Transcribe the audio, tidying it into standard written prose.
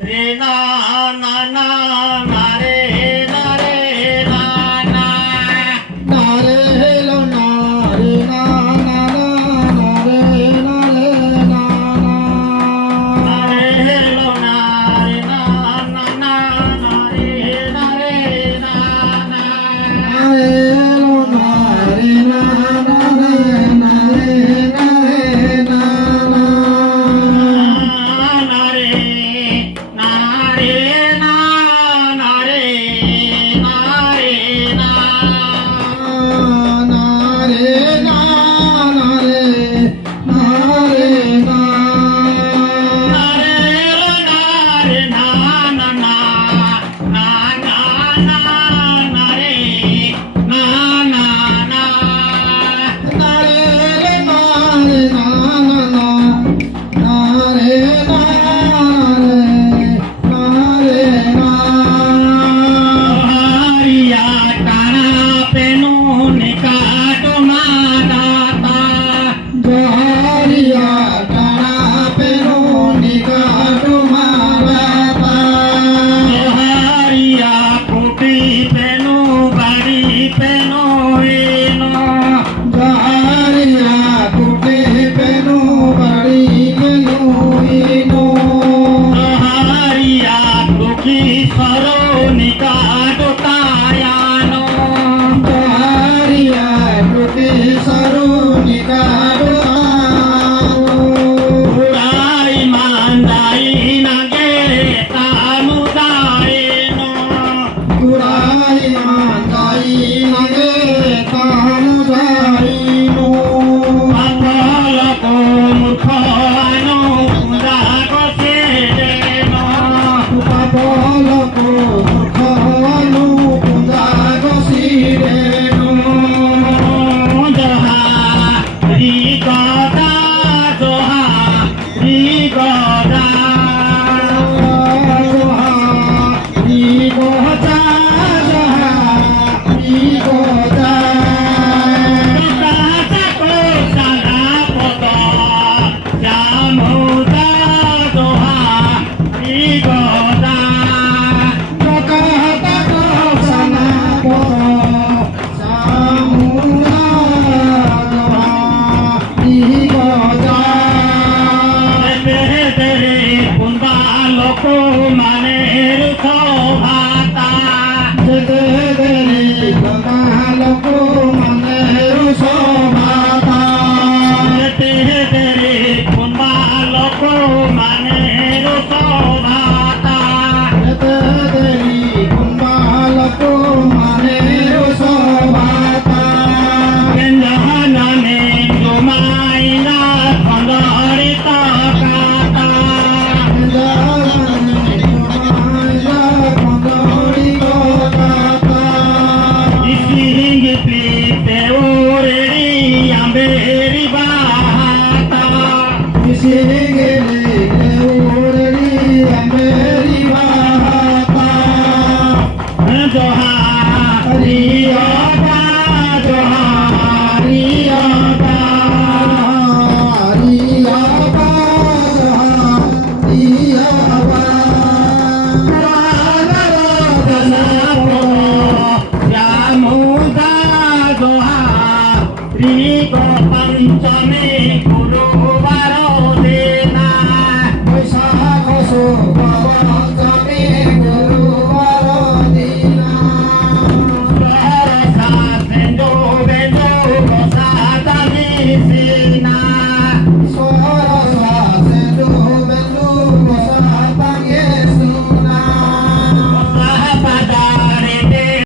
রে না না না না রে না রে না না না রে লো না রে না না না রে না রে না না রে লো না রে না না না না রে না রে না না রে লো না রে না না রে না রে না রে না না রে না রে না না রে না রে না না রে না না রে না রে না না রে না রে না না না না না না না রে না না না না রে না রে না না না না রে না না রে না हरिया तारा पेनो निकाटो मादाता জহরিয়া তারা পেরো নিকাটো মারাতা हरिया कोटी पेनो बाड़ी पेनो एनो জহরিয়া কুটে পেরো বাড়ি গেলো ইনো हरिया दुखी सरो निकाटो तायानो জহরিয়া কুটে সরো নিকাটো उड़ाई मांदाई नगे तामुदाएनो গুড়াই মাতাই লাগে কামু যাইনো मंगल को मुखानो पूजा को सेनो পাপলকো মুখনু পুজাগ শিরেনু जोहा री गदा जोहा री गदा রি গজা জহা রি গজা काता को सारा पदा जामुदा जोहा री गदा কহতা কসনা পদ সামুনা জহা রি গজা तेरे तेरे कुंदा लोको माने रुखोभाता যেতে দেরি বালকো মনের শোভাতা तेरे तेरे कुंदा लोको माने रुखोभाता যেতে দেরি বালকো মনের শোভাতা गंजहनने जुमाइना खंडहरि तकाता इसिंग पीते ओरेरी अंबेरी बाता जोहारियाता जोहारियाता पंचमी गुरुवार देना सरसा सेंदो बेंदो प्रसाद मिसिना